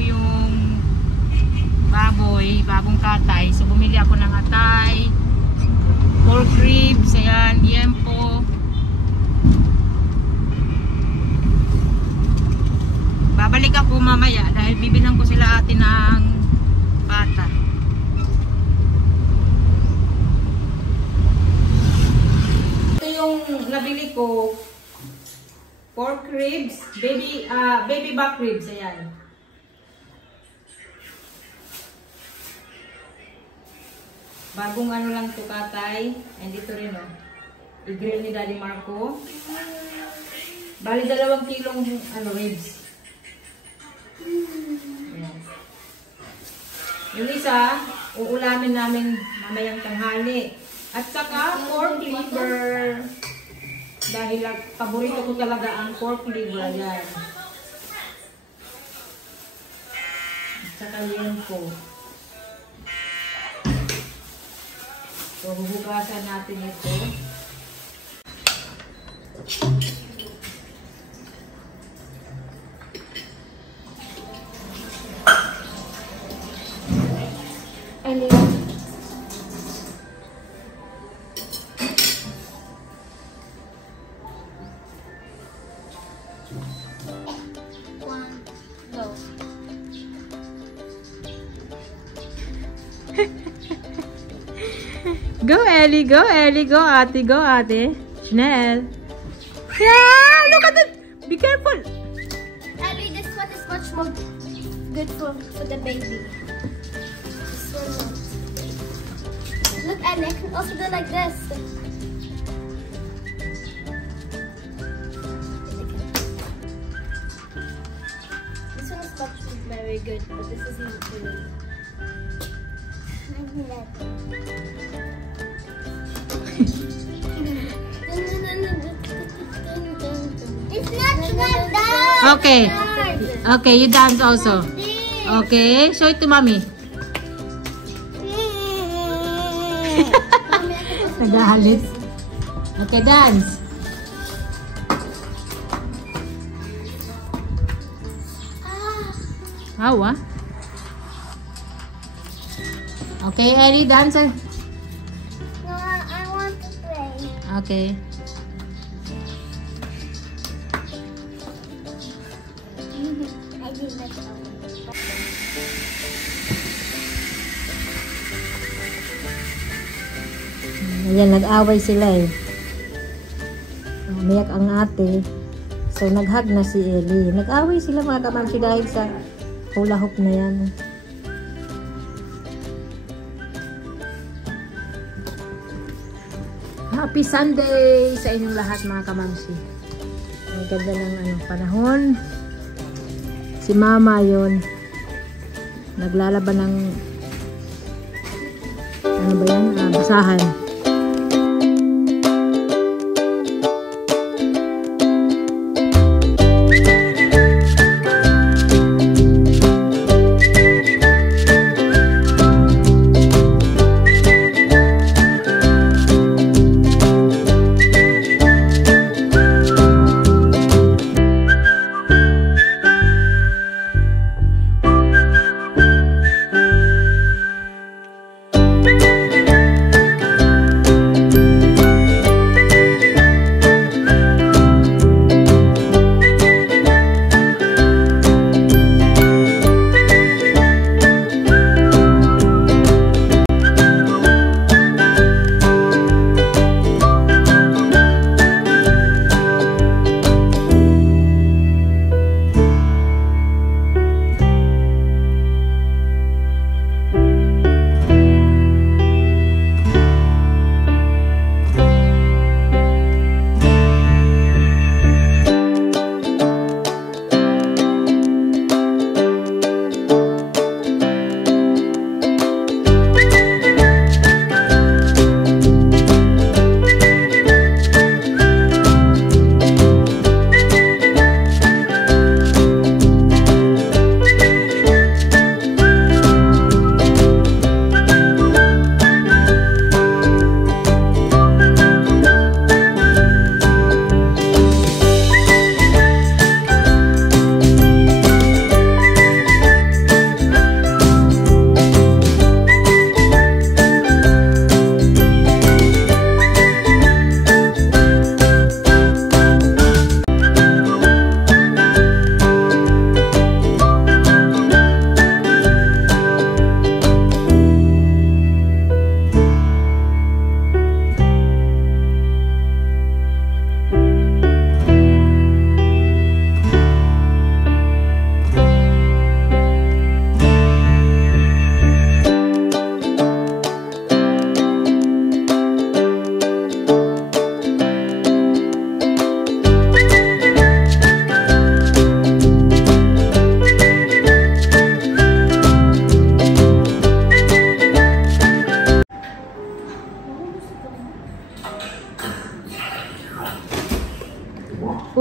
yung baboy, bagong katay. So bumili ako ng atay, pork ribs, ayan, liempo. Babalik ako mamaya dahil bibilang ko sila ate ng pata. Ito yung nabili ko, pork ribs, baby back ribs, ayan. Bagong ano lang to katay. And dito rin oh. I-grill ni Daddy Marco. Bali 2 kilong ano ribs. Ayan. Yung isa, uulamin namin mamayang tanghali. At saka pork liver. Dahil paborito ko talaga ang pork liver. Ayan. At saka liempo. So, huhugasan natin ito. Go Ellie, go Ellie, go ate, go ate. Chanel. Yeah, look at it. Be careful. Ellie, this one is much more good for the baby. This one. Look, Ellie, I can also do like this. This one is much very good, but this is not really. It's not done. Okay. Okay, you dance also. Okay, show it to mommy. Nagahalit. Okay, dance. How ah? Okay, Ellie, dance. No, I want to play. Okay. I did that. Ayan, nag-away sila eh. Umiyak ang ate. So, nag-hug na si Ellie. Nag-away sila mga kamamsi dahil sa hula hoop na yan. Happy Sunday sa inyong lahat mga kamamsi. Ang ganda ng panahon. Si Mama yon naglalaban ng ano ba yan? Basahan.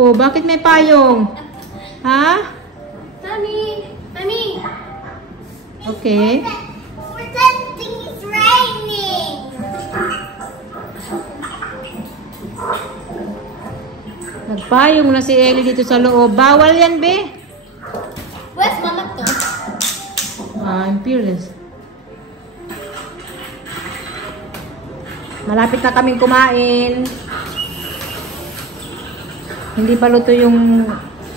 Oh, bakit may payong? Ha? Mommy! Mommy! Okay. Pretending it's raining! Nagpayong na si Ellie dito sa loob. Bawal yan, be. Where's Mama to? I'm fearless. Malapit na kaming kumain. Hindi pa luto yung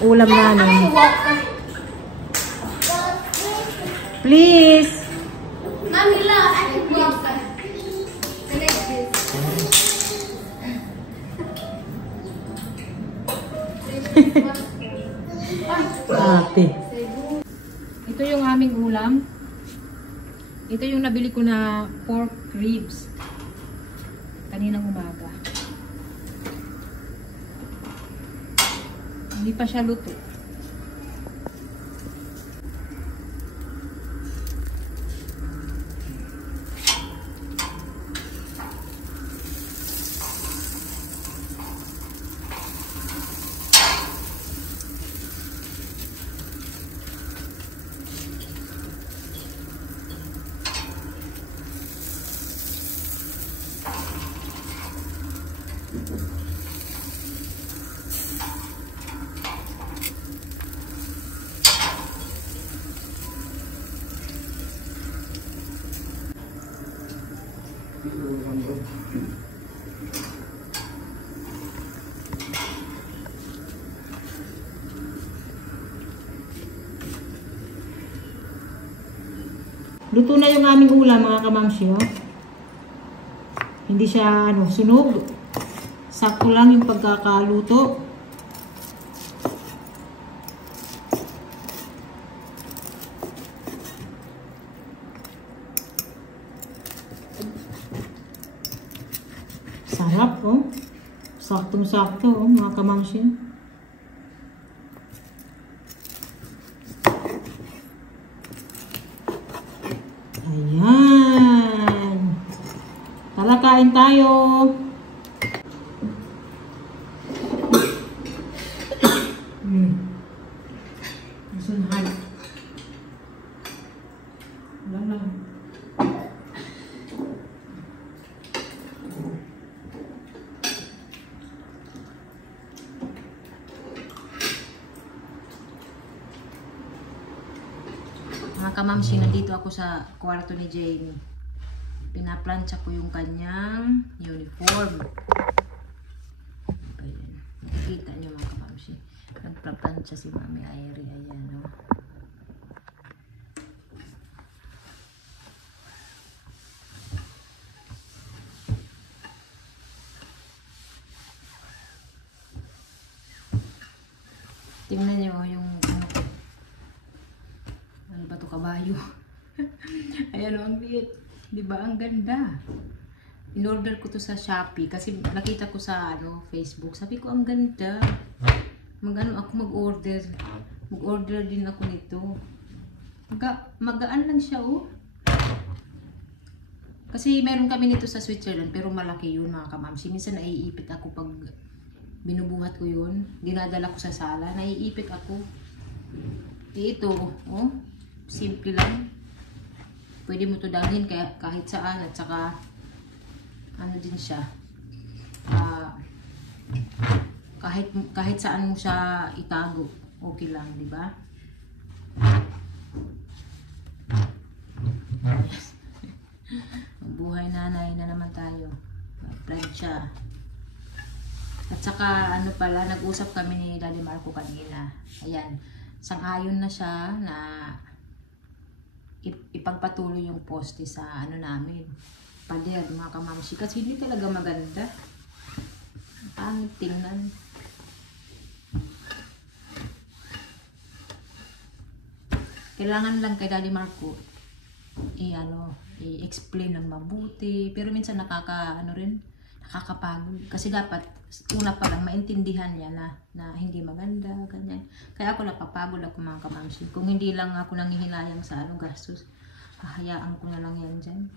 ulam namin. Please. Mommy, look! I can walk. I like this. Ate. Ito yung aming ulam. Ito yung nabili ko na pork ribs. Kaninang umaga. Hindi pa siya luto. Luto na yung aming ulam, mga kamamsi, oh. Hindi siya sunog. Sakto lang yung pagkakaluto. Sarap, oh. Saktong-sakto, oh, mga kamamsi. Ayan. Tara, kain tayo. Masunhay. Wala lang. Mga kamamsi, nandito ako sa kwarto ni Jamie. Pinaplansya ko yung kanyang uniform. Ayan. Nakikita niyo, mga kamamsi. Nagplansya si Mami Airy. Ayan, oh. Tingnan niyo yung ano ba to, kabayo. Ayan, ang liit. Diba? Ang ganda. In-order ko to sa Shopee kasi nakita ko sa Facebook. Sabi ko, ang ganda. Ako mag-order. Mag-order din ako nito. Magaan lang siya, oh. Kasi meron kami nito sa Switzerland, pero malaki yun, mga kamamsi. Minsan naiipit ako pag binubuhat ko yun. Dinadala ko sa sala. Naiipit ako. Ito, oh. Simple lang. Pwede mo to dalhin kahit saan, at saka ano din siya. Kahit saan mo siya itago, okay lang, di ba? Buhay nanay na naman tayo. Plancha. At saka pala, nag-usap kami ni Daddy Marco kanina. Ayan, sang-ayon na siya na ipagpatuloy yung poste sa namin, pader, mga kamamsi, kasi hindi talaga maganda. Pangit tingnan. Kailangan lang kay Daddy Marco i-explain ng mabuti, pero minsan nakakapagod kasi dapat una pa lang maintindihan niya na hindi maganda, ganyan. Kaya ako napapagod ako, mga kamamsi. Kung hindi lang ako nanghihinayang sa gastos, hahayaan ko na lang yan dyan.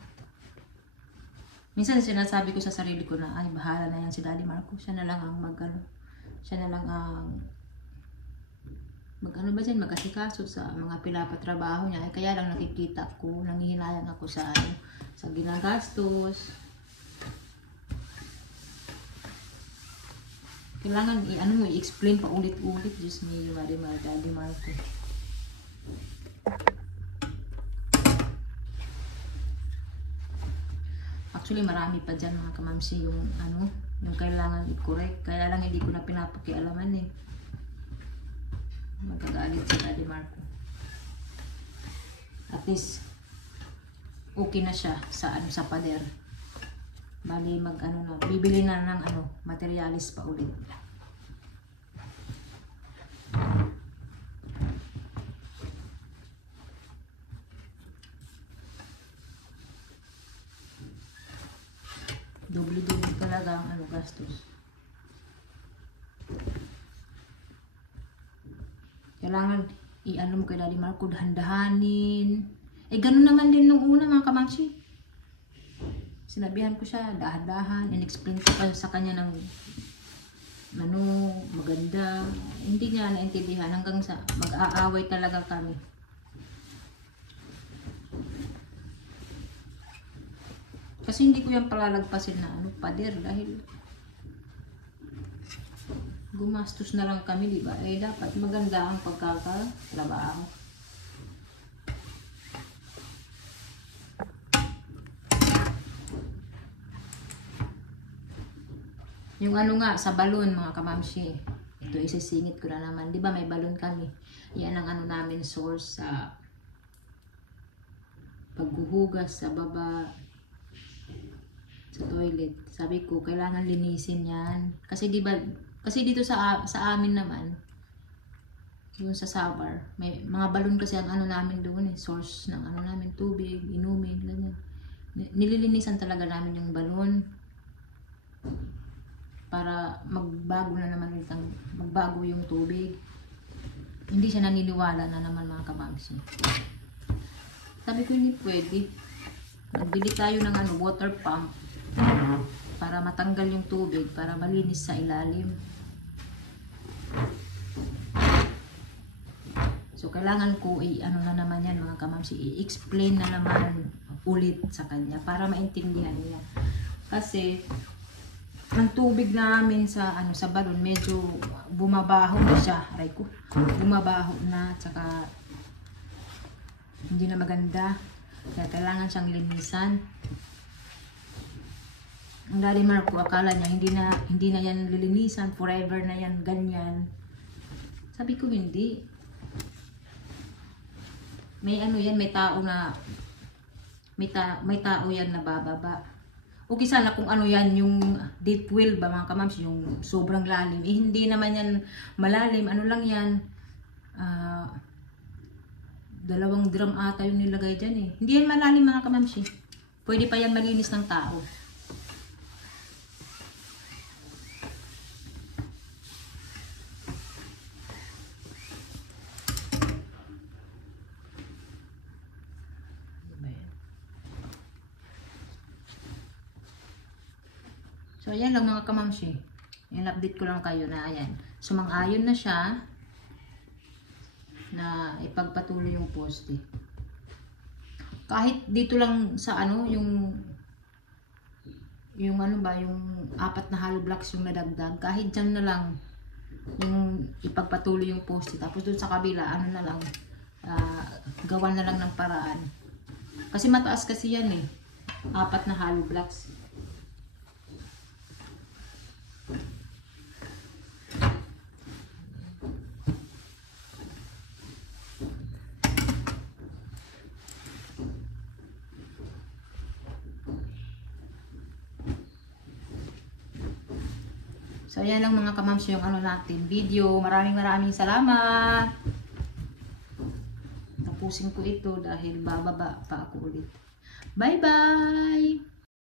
Minsan sinasabi ko sa sarili ko na, ay, bahala na yan si Daddy Marco. Siya na lang ang siya na lang ang mag-asikaso sa mga pinapatrabaho niya. Kaya lang nakikita ko, nangihinayang ako sa sa ginagastos. Kailangan i-explain pa ulit-ulit. Diyos me, Marimar, Daddy Marco. Actually, marami pa dyan mga kamamsi yung yung kailangan i-correct. Kaya lang hindi ko na pinapakialaman eh. Magkagalit si Daddy Marco. At least, okay na siya sa sa pader. Bali bibili na ng materialis pa ulit. Doble-doble talaga ang gastos. Kailangan mo kay Daddy Marco, dahan-dahanin. Ganun naman din nung una mga kamamsi. Sinabihan ko siya, dahan-dahan, in-explain ko pa sa kanya ng maganda. Hindi niya naintindihan hanggang sa mag-aaway talaga kami. Kasi hindi ko yan palalagpasin na pader dahil gumastos na lang kami, di ba? Dapat maganda ang pagkakatrabaho. Yung sa balon mga kamamsi. Ito isisingit ko na naman. Di ba may balon kami? Yan ang namin source sa paghuhugas sa baba, sa toilet. Sabi ko, kailangan linisin yan. Kasi dito sa amin naman, yung sa Sabar, may mga balon kasi ang namin doon source ng namin, tubig, inumin, ganyan. Nililinisan talaga namin yung balon para magbago yung tubig. Hindi siya naniniwala na naman mga kamamsi. Sabi ko, hindi pwede. Nagbili tayo ng water pump para matanggal yung tubig, para malinis sa ilalim. So, kailangan ko na naman yan mga kamamsi, i-explain na naman ulit sa kanya para maintindihan niya. Kasi, ang tubig namin sa balon, medyo bumabaho na siya. Aray ko, bumabaho na, tsaka hindi na maganda. Kaya kailangan siyang linisan. Ang Daddy Marco, akala niya hindi na yan lilinisan, forever na yan, ganyan. Sabi ko hindi. May may tao na may tao yan na bababa. Okay sana kung yan yung deep well ba mga kamams, yung sobrang lalim. Hindi naman yan malalim, lang yan. 2 drum ata yung nilagay dyan Hindi yan malalim mga kamams Pwede pa yan malinis ng tao. So, ayan lang mga kamamsi. I-update ko lang kayo na ayan. Sumang-ayon na siya na ipagpatuloy yung poste. Kahit dito lang sa yung 4 na hollow blocks yung nadagdag. Kahit dyan na lang yung ipagpatuloy yung poste. Tapos doon sa kabila, na lang, gawan na lang ng paraan. Kasi mataas kasi yan 4 na hollow blocks. So, ayan lang mga kamams yung natin video. Maraming salamat. Tapusin ko ito dahil bababa pa ako ulit. Bye-bye!